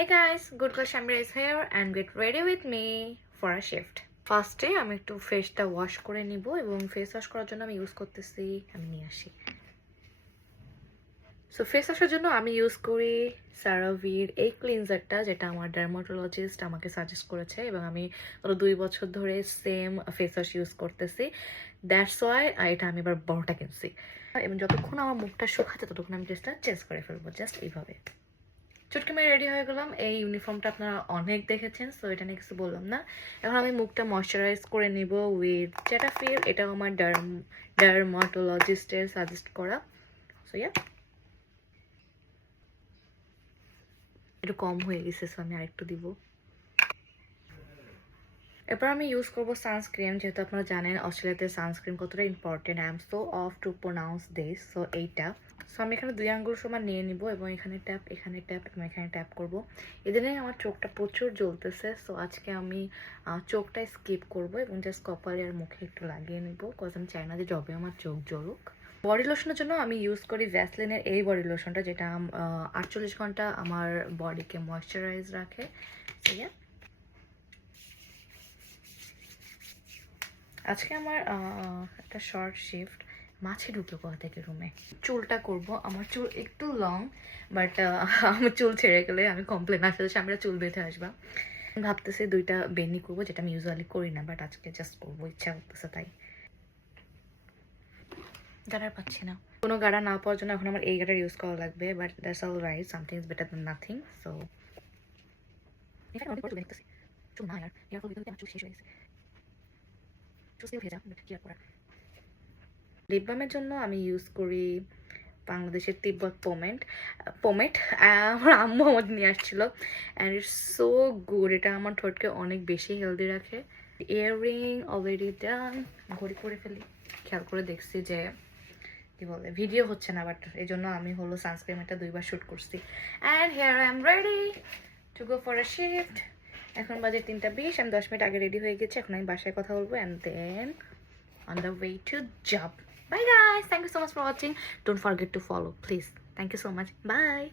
Hey guys, good girl Shamira is here and get ready with me for a shift. ফার্স্টে আমি একটু ফেসটা wash করে নিব এবং ফেস ওয়াশ করার জন্য আমি ইউজ করতেছি আমি নিয়ে আসি। সো ফেস ওয়াশের জন্য আমি ইউজ করি সারাভির এই ক্লিনজারটা, যেটা আমার ডার্মাটোলজিস্ট আমাকে সাজেস্ট করেছে এবং আমি গত 2 বছর ধরে সেম ফেস ওয়াশ ইউজ করতেছি। দ্যাটস ওয়াই এটা আমি এবার বড়টা কিনছি এবং যতক্ষণ আমার মুখটা শুকাচ্ছে ততক্ষণ আমি ড্রেসটা চেঞ্জ করে ফেলবো, জাস্ট এইভাবে। চুটকি মেরে রেডি হয়ে গেলাম। এই ইউনিফর্মটা আপনারা অনেক দেখেছেন, সো এটা নিয়ে কিছু বললাম না। এখন আমি মুখটা ময়শ্চারাইজ করে নিব উইথ চেটাফিল। এটাও আমার ডার্মাটোলজিস্টের সাজেস্ট করা। সো ইয়া, একটু কম হয়ে গেছে, সো আমি আরেকটু দিব। এরপর আমি ইউজ করবো সানস্ক্রিন, যেহেতু আপনারা জানেন অস্ট্রেলিয়াতে সানস্ক্রিন কতটা important. I am so of to pronounce this. So এইটা, সো আমি এখানে 2 আঙ্গুল সমান নিয়ে নিব এবং এখানে ট্যাপ, এখানে ট্যাপ এবং এখানে ট্যাপ করব। এদিনে আমার চোখটা প্রচুর জ্বলতেছে, সো আজকে আমি চোখটা স্কিপ করব এবং জাস্ট কপালে আর মুখে একটু লাগিয়ে নিব, কজ আমি চাই না যে যবে আমার চোখ জ্বলুক। বডি লোশনের জন্য আমি ইউজ করি ভ্যাসলিনের এই বডি লোশনটা, যেটা 48 ঘন্টা আমার বডিকে ময়শ্চারাইজ রাখে। সো ইয়া, আজকে আমার একটা শর্ট শিফট। মাছি ঢুকলো কোথা থেকে রুমে। চুলটা করব, আমার চুল একটু লং, বাট আমার চুল ছেড়ে গেলে আমি কমপ্লেন আসলে আমরা চুল বেঁধে আসবা। ভাবতেছি 2টা বেনি করবো, যেটা আমি ইউজুয়ালি করি না, বাট আজকে জাস্ট করবো, ইচ্ছা করতেছে তাই। গাড়ার পাচ্ছি না, কোনো গাড়া না পাওয়ার জন্য এখন আমার এই গাড়ার ইউজ করা লাগবে, but that's all right, something is better than nothing. So চুল না ইয়ার আমার চুল শেষ হয়ে গেছে। লিপ বামের জন্য আমি ইউজ করি বাংলাদেশের তিব্বত পোমেট। আমার আম্মু আমার নিয়ে আসছিল অ্যান্ড ইটস সো গুড। এটা আমার ঠোঁটকে অনেক বেশি হেলদি রাখে। ইয়াররিং অলরেডি ডান, ঘড়ি করে ফেলি। খেয়াল করে দেখছি যে কি বলে ভিডিও হচ্ছে না, বাট এই জন্য আমি হলো সানস্ক্রিনটা 2বার শ্যুট করছি। And here I am ready to go for a shift. এখন বাজে 3:20, আমি 10 মিনিট আগে রেডি হয়ে গেছি। এখন আমি বাসায় কথা বলবো and then on the way to job. Bye guys, thank you so much for watching. Don't forget to follow please. Thank you so much. Bye.